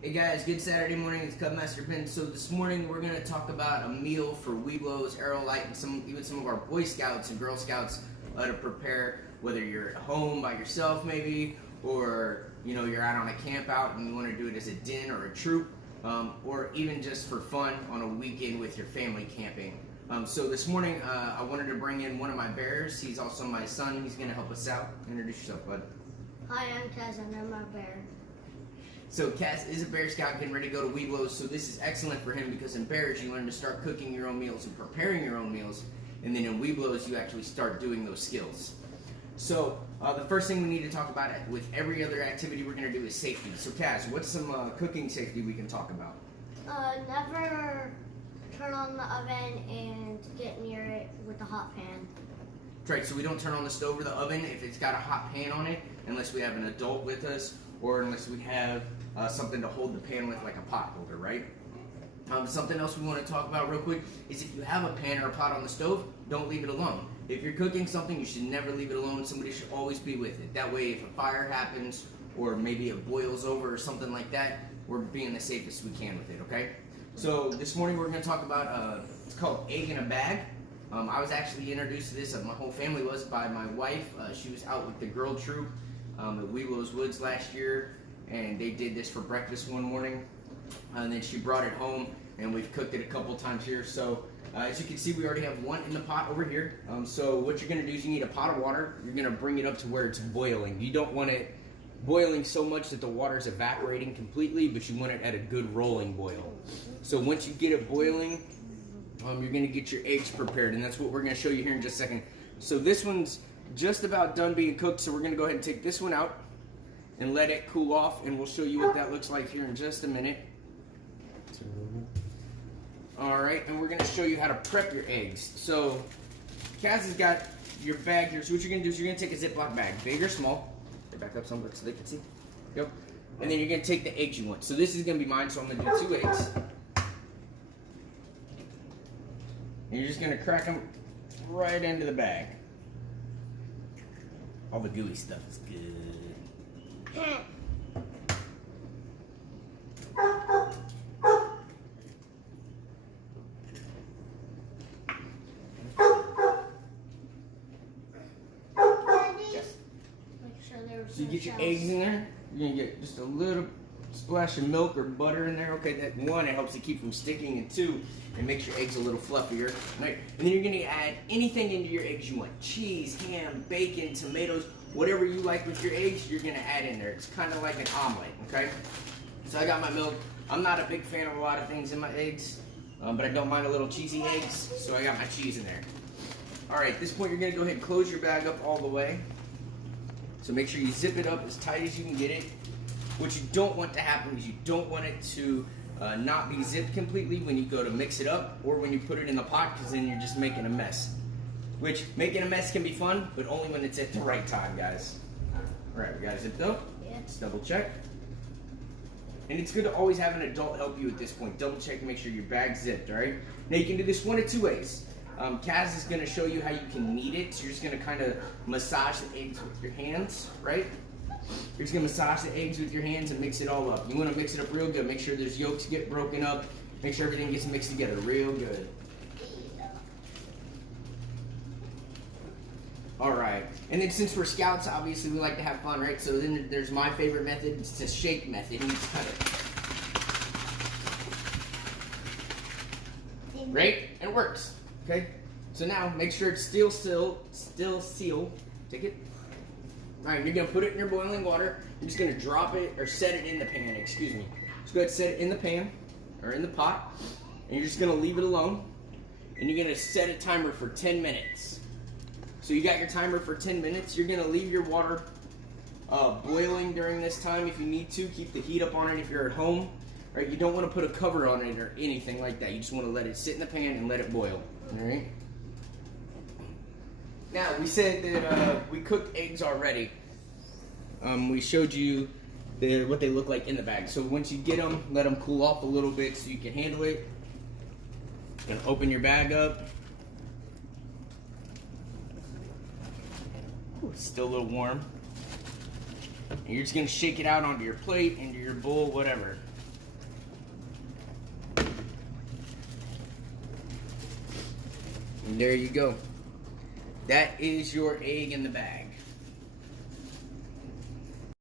Hey guys, good Saturday morning. It's Cubmaster Ben. So this morning we're going to talk about a meal for Webelos, Aerolite, and even some of our Boy Scouts and Girl Scouts to prepare. Whether you're at home by yourself, maybe, or you're out on a camp out and you want to do it as a din or a troop, or even just for fun on a weekend with your family camping. So this morning I wanted to bring in one of my bears. He's also my son. He's going to help us out. Introduce yourself, bud. Hi, I'm Kaz and I'm a bear. So Cass is a Bear Scout getting ready to go to Webelos, so this is excellent for him because in Bears you learn to start cooking your own meals and preparing your own meals, and then in Webelos you actually start doing those skills. So the first thing we need to talk about with every other activity we're going to do is safety. So Cass, what's some cooking safety we can talk about? Never turn on the oven and get near it with a hot pan. Right, so we don't turn on the stove or the oven if it's got a hot pan on it, unless we have an adult with us, or unless we have something to hold the pan with, like a pot holder, right? Something else we want to talk about real quick is if you have a pan or a pot on the stove, don't leave it alone. If you're cooking something, you should never leave it alone. Somebody should always be with it. That way, if a fire happens, or maybe it boils over or something like that, we're being the safest we can with it, okay? So this morning we're going to talk about, it's called egg in a bag. I was actually introduced to this, my whole family was, by my wife. She was out with the girl troop at Webelos Woods last year, and they did this for breakfast one morning, and then she brought it home, and we've cooked it a couple times here. So as you can see, we already have one in the pot over here. So what you're going to do is you need a pot of water. You're going to bring it up to where it's boiling. You don't want it boiling so much that the water is evaporating completely, but you want it at a good rolling boil. So once you get it boiling, you're going to get your eggs prepared, and that's what we're going to show you here in just a second. So this one's just about done being cooked, so we're going to go ahead and take this one out and let it cool off, and we'll show you what that looks like here in just a minute. Alright, and we're going to show you how to prep your eggs. So Kaz has got your bag here, so what you're going to do is you're going to take a Ziploc bag, big or small. Back up some so they can see. Go. And then you're going to take the eggs you want. So this is going to be mine, so I'm going to do 2 eggs. And you're just going to crack them right into the bag. All the gooey stuff is good. So you get your eggs in there. You're going to get just a little splash of milk or butter in there. Okay, that one, it helps to keep them sticking, and 2, it makes your eggs a little fluffier. Right? And then you're going to add anything into your eggs you want. Cheese, ham, bacon, tomatoes, whatever you like with your eggs, you're going to add in there. It's kind of like an omelet, okay? So I got my milk. I'm not a big fan of a lot of things in my eggs, but I don't mind a little cheesy eggs, so I got my cheese in there. All right, at this point, you're going to go ahead and close your bag up all the way. So make sure you zip it up as tight as you can get it. What you don't want to happen is you don't want it to not be zipped completely when you go to mix it up or when you put it in the pot, because then you're just making a mess. Which, making a mess can be fun, but only when it's at the right time, guys. Alright, we got it zipped up. Yeah. Let's double check. And it's good to always have an adult help you at this point. Double check and make sure your bag's zipped, alright? Now you can do this one of 2 ways. Kaz is going to show you how you can knead it. So you're just going to kind of massage the eggs with your hands, right? You're just going to massage the eggs with your hands and mix it all up. You want to mix it up real good. Make sure there's yolks get broken up. Make sure everything gets mixed together real good. All right. And then since we're scouts, obviously we like to have fun, right? So then there's my favorite method. It's the shake method. You just kind of... Right? And it works. Okay, so now make sure it's still sealed. Take it. All right, you're gonna put it in your boiling water. You're just gonna drop it or set it in the pan. Excuse me. Just go ahead and set it in the pan or in the pot, and you're just gonna leave it alone. And you're gonna set a timer for 10 minutes. So you got your timer for 10 minutes. You're gonna leave your water boiling during this time if you need to. Keep the heat up on it if you're at home. Right? You don't want to put a cover on it or anything like that. You just want to let it sit in the pan and let it boil. Alright? Now, we said that we cooked eggs already. We showed you what they look like in the bag. So once you get them, let them cool off a little bit so you can handle it. And open your bag up. Ooh, it's still a little warm. And you're just going to shake it out onto your plate, into your bowl, whatever. And there you go. That is your egg in the bag.